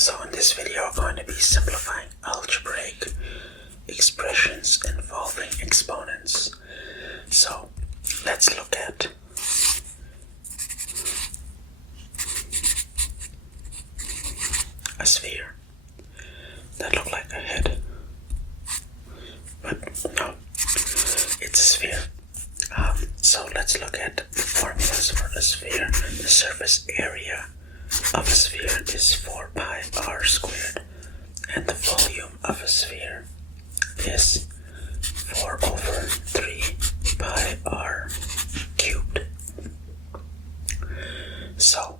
So in this video I'm going to be simplifying algebraic expressions involving exponents. So let's look at a sphere that looks like a head, but no, it's a sphere. So let's look at the formulas for a sphere. The surface area of a sphere is 4 pi r squared, and the volume of a sphere is 4 over 3 pi r cubed. So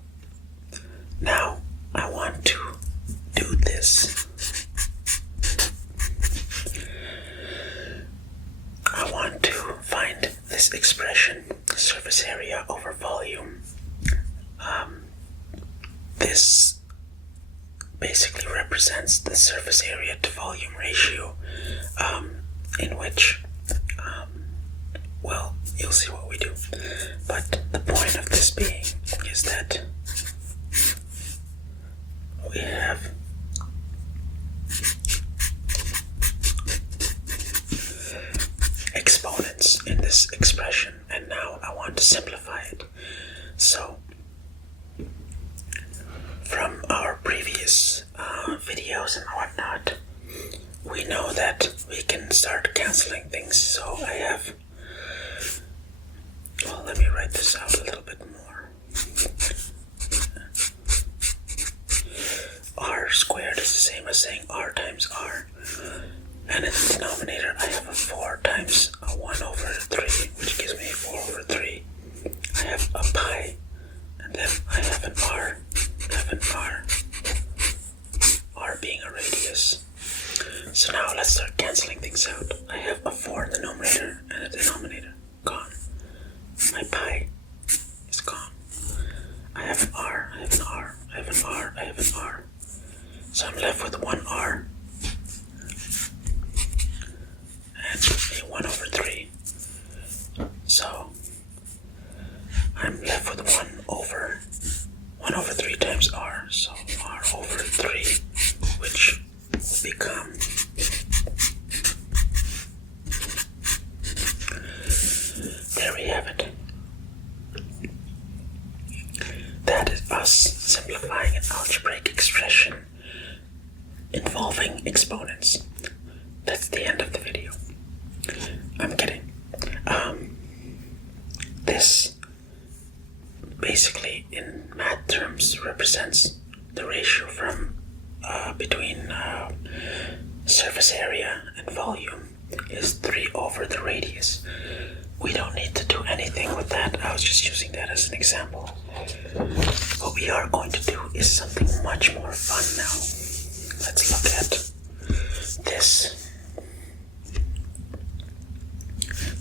now I want to do this. I want to find this expression, surface area over volume. This basically represents the surface area to volume ratio, in which, well, you'll see what we do. But the point of this being is that we have exponents in this expression, and now I want to simplify it. So from our previous videos and whatnot, we know that we can start canceling things. So I have, well, let me write this out a little bit more. R squared is the same as saying r times r, and in the denominator I have a 4 times a 1 over 3, which gives me 4 over 3. I have a pi, and then I have an r, r being a radius. So now let's start canceling things out. I have a 4 in the numerator and a denominator. Gone. My pi is gone. I have an r, I have an r, I have an r, I have an r. So I'm left with 1 r and a 1 over 3. So I'm left with 1 over 3 times r, so r over 3, which will become there we have it. That is us simplifying an algebraic expression involving exponents. That's the end of the video. I'm kidding. This basically in math terms represents the ratio from between surface area and volume is 3 over the radius. We don't need to do anything with that. I was just using that as an example. What we are going to do is something much more fun now. Let's look at this.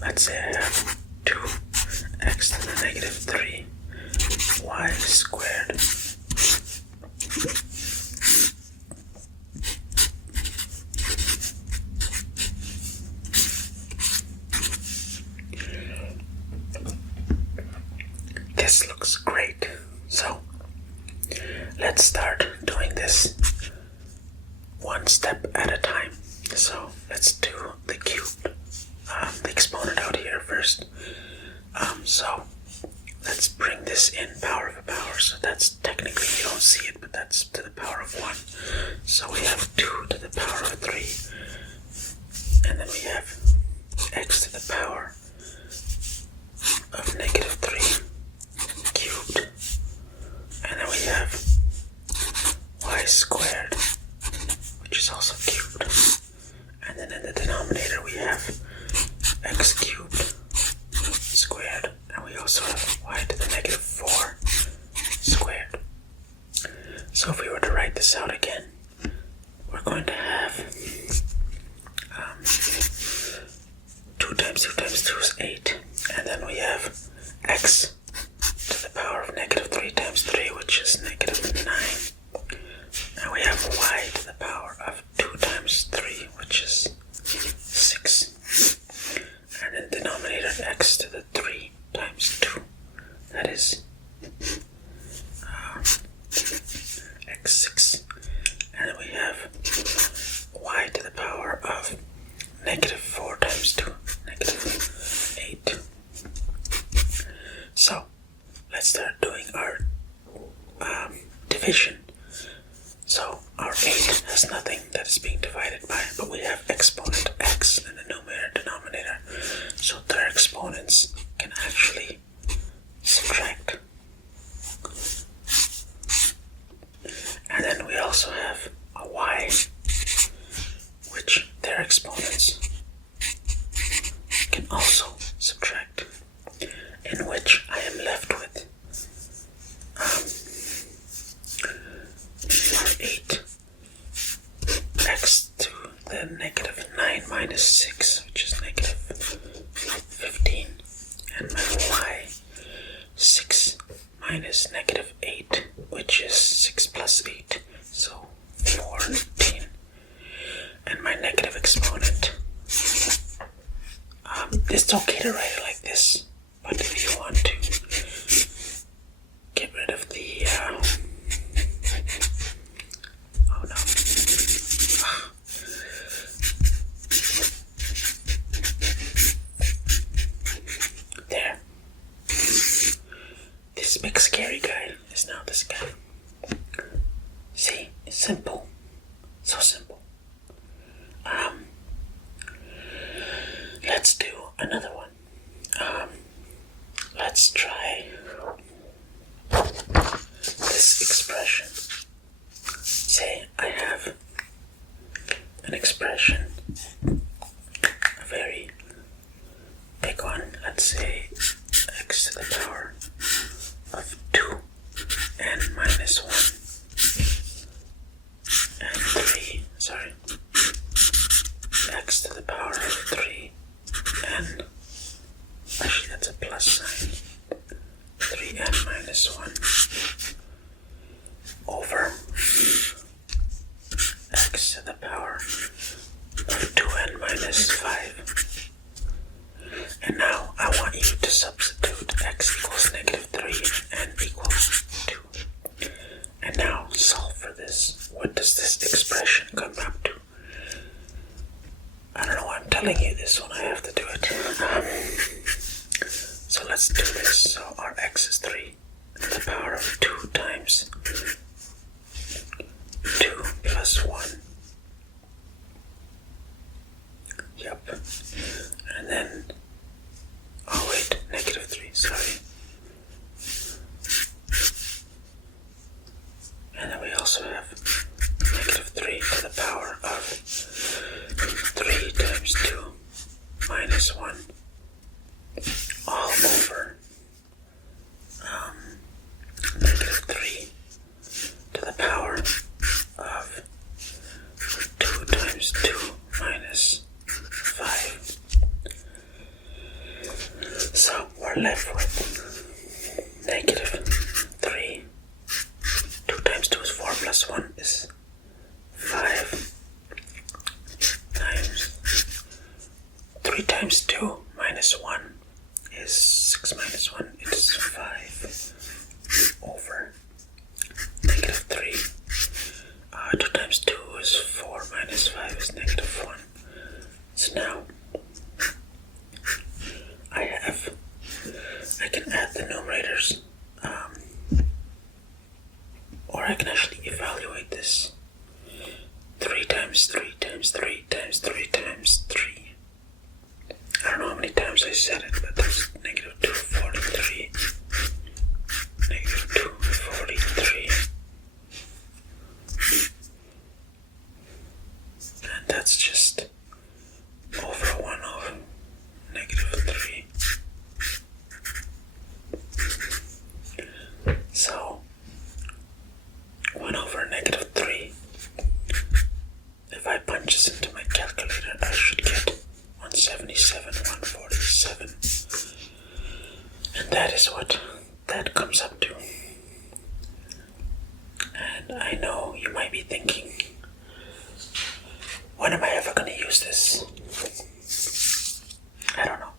Let's say I have 2x to the negative 3 y squared This looks great. So let's start doing this one step at a time. So let's do the cubed, the exponent out here first. So let's bring this in power of a power. So that's technically, you don't see it, but that's to the power of 1. So we have 2 to the power of 3. And then we have x to the power of negative 3 cubed. And then we have y squared, which is also cubed. And then in the denominator we have x cubed squared. And we also have y to the negative 4 squared. So if we were to write this out again, we're going to have 2 times 2 times 2 is 8. And then we have x to the power of negative 3 times 3, which is negative 9. And we have y to the power of 2 times 3, which is 6. And in the denominator, x to the 3 times 2, that is x6. division. So our 8 has nothing that is being divided by, but we have exponent x in the numerator denominator. So their exponents can actually subtract. And then we also have a y, which their exponents can also subtract, in which I am left with 8 x to the negative 9 minus 6, which is negative 15, and my y 6 minus negative 8, which is 6 plus 8, so 14, and my negative exponent. It's okay to write it like this, but if you want to get rid of the oh no. There. This big scary guy is now this guy. See, it's simple. So simple. Let's do another one. Let's try this expression. Say I have an expression, a very big one. Let's say x to the power of 2n minus 1 and 3, sorry, x to the power of 3 n, actually that's a plus sign, 3n minus 1 over x to the power of 2n minus 5. And now I want you to substitute x equals negative 3 and n equals 2. And now solve for this. What does this expression come up to? I don't know why I'm telling you this when I have to do it. So let's do this. So our x is 3 to the power of 2 times 2 plus 1. Yep. And then, oh wait, negative 3, sorry. And then we also have negative 3 to the power of 3 times 2 minus 1 all over negative 3 to the power of 2 times 2 minus 5. So we're left with negative 3. 2 times 2 is 4 plus 1 is 5 times 3 times 2 minus 1 is 6 minus 1, it is 5 over negative 3. 2 times 2 is 4 minus 5 is negative 1. So now I can add the numerators, or I can actually evaluate this. 3 times 3 times 3 times 3 times 3. I don't know how many times I said it, but that's negative 243. Negative 243. And that's just over 1 over negative 3. So 1 over negative 3. If I punch this into my calculator, I should get 177, 147. And that is what that comes up to. And I know you might be thinking, when am I ever going to use this? I don't know,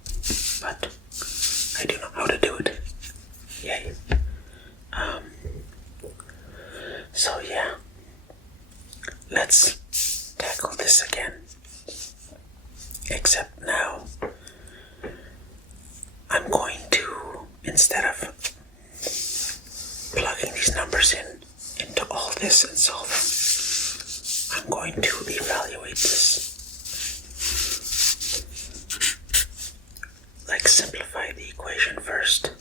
but I do know how to do it. Yay. So yeah, let's tackle this again. Except now, I'm going to, instead of plugging these numbers into to all this and solve them. I'm going to evaluate this. Like simplify the equation first.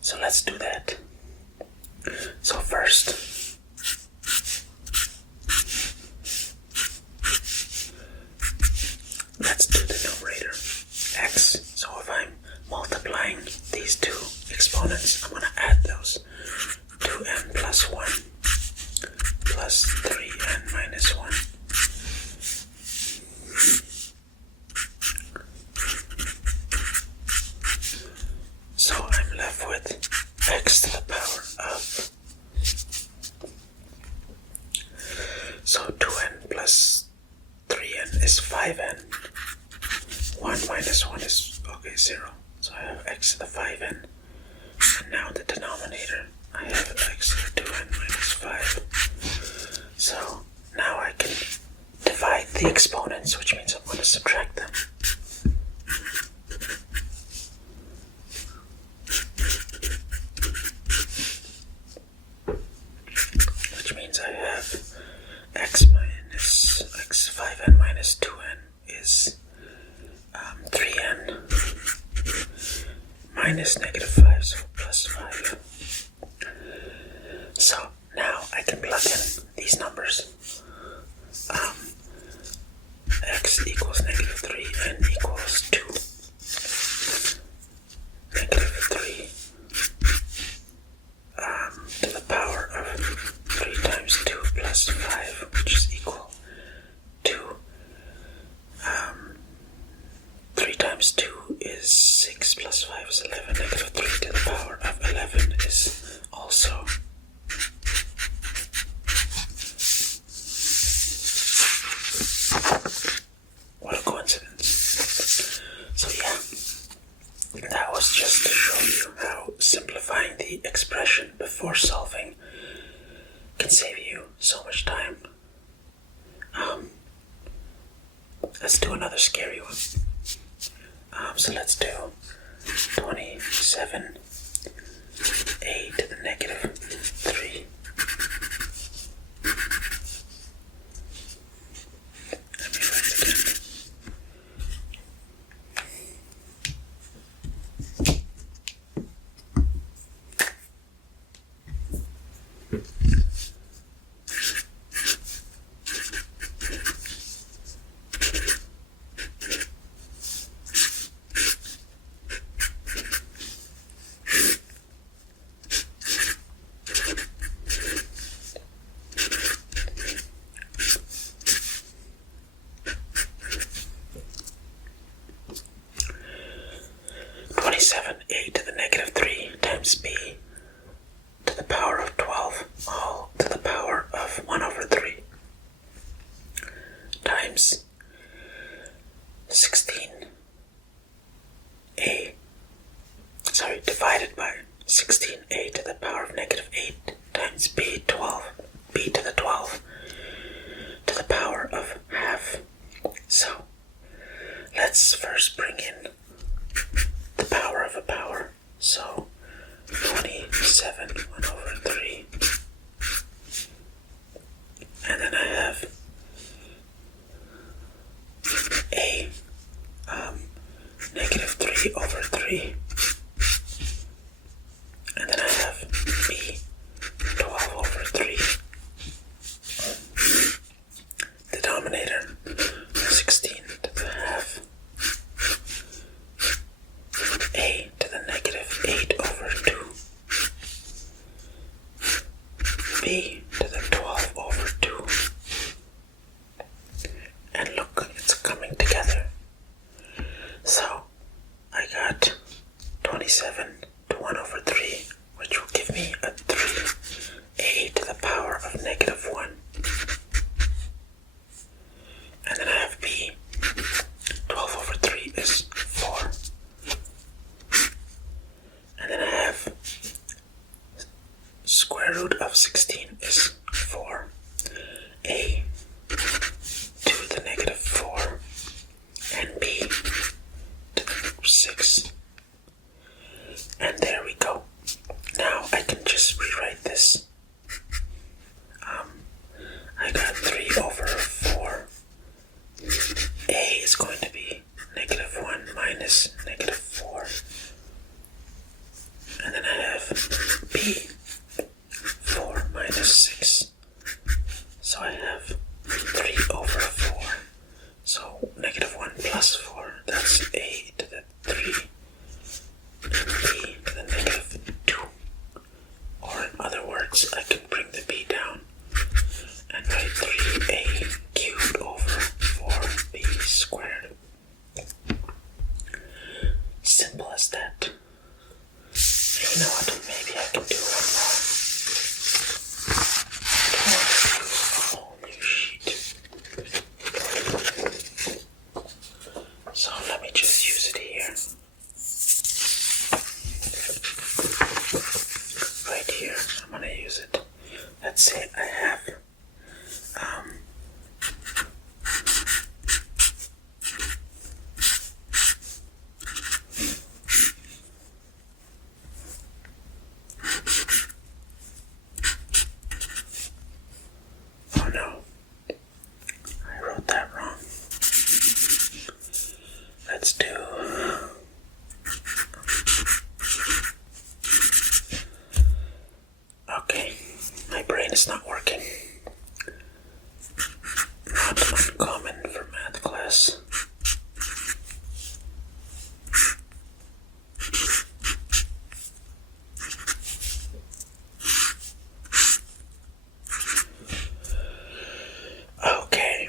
So let's do that. So first, let's do the numerator, x. So if I'm multiplying these two exponents, I'm going to add those. 2n plus 1 plus 3n minus 1. So I'm left with x to the power of, so 2n plus 3n is 5n. 1 minus 1 is, okay, 0. So I have x to the 5n. And now the denominator, I have x to the 2n minus 5. So now I can divide the exponents, which means I'm going to subtract them. Which means I have x minus x 5n minus 2n is 3n minus negative 5, so plus 5. So now I can plug in these numbers. X equals negative 3, n equals 2. Negative 3 to the power of 3 times 2 plus 5, which is equal to 3 times 2 is 6 plus 5 is 11. Negative 3 to the power of 11 is also what a coincidence. So yeah, that was just to show you how simplifying the expression before solving can save you so much time. Let's do another scary one. So let's do 27 a to the negative 3. Let me write it again. A to the negative 3 times b to the power of 12 all to the power of 1 over 3 times 16a, divided by 16a to the power of negative 8 times b to the 12 to the power of half. So let's first bring in the power of a power. So 27 1 over 3. And then I have a negative 3 over 3. And then I have b 12 over 3. Denominator 16 to the half. A to the negative 8 over 2. B to the 12 over 2. And look, it's coming together. So I got 27 to 1 over 3, which will give me a 3. A to the power of negative 1. So I have 3 over 4. So negative 1 plus 4, that's a to the 3, b to the negative 2. Or in other words, I can bring the b down and write 3a cubed over 4b squared. Simple as that. You know what, maybe I can do one more. I don't want to use a whole new sheet. So let me just use it here. Right here, I'm gonna use it. Let's say I have oh no, I wrote that wrong. Let's do okay, my brain is not working. Not uncommon for math class. Okay,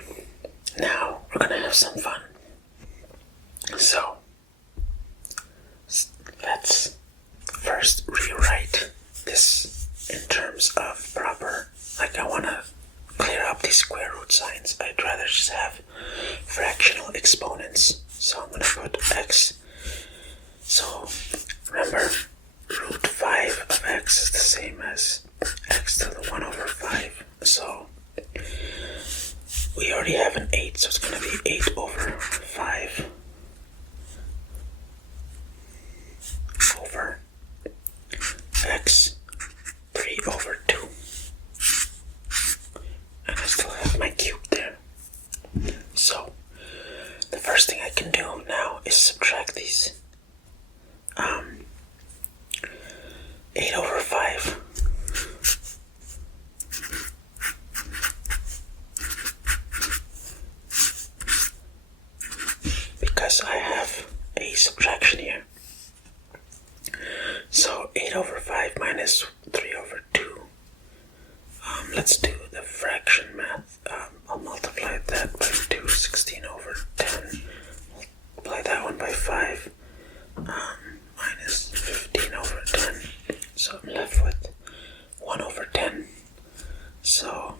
now we're gonna have some fun. So, let's first rewrite this in terms of proper, like I want to clear up these square root signs. I'd rather just have fractional exponents. So I'm going to put x. So remember, root 5 of x is the same as x to the 1 over 5. So we already have an 8, so it's going to be 8 over 5 over x 3 over 2. And I still have my cube there. So the first thing I can do now is subtract these. 8 over 5 because I have a subtraction here. So 8 over 5 minus 3 over 2. Let's do the fraction math. I'll multiply that by 2, 16 over 10. Multiply that one by 5. Minus 15 over 10. So I'm left with 1 over 10. So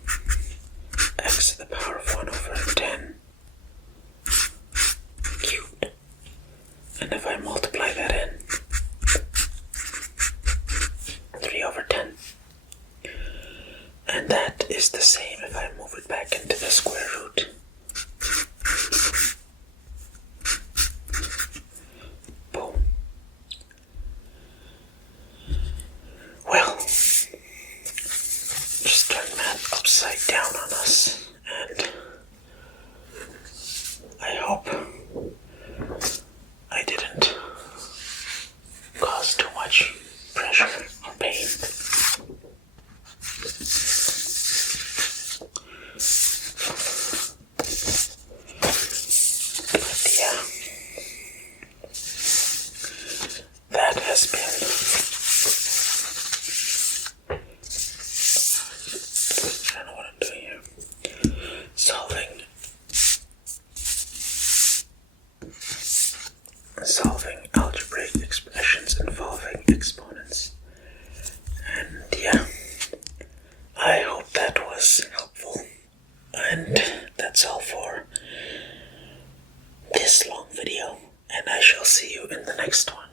x to the power of 1 over 10 cubed. And if I multiply that in, 3 over 10. And that is the same if I move it back into the square root. Boom. Well, just turn math upside down on us, and I hope I didn't cause too much pressure or pain. That has been I don't know what I'm doing here. Solving algebraic expressions involving exponents. And yeah, I hope that was helpful. And that's all for this long video, and I shall see you in the next one.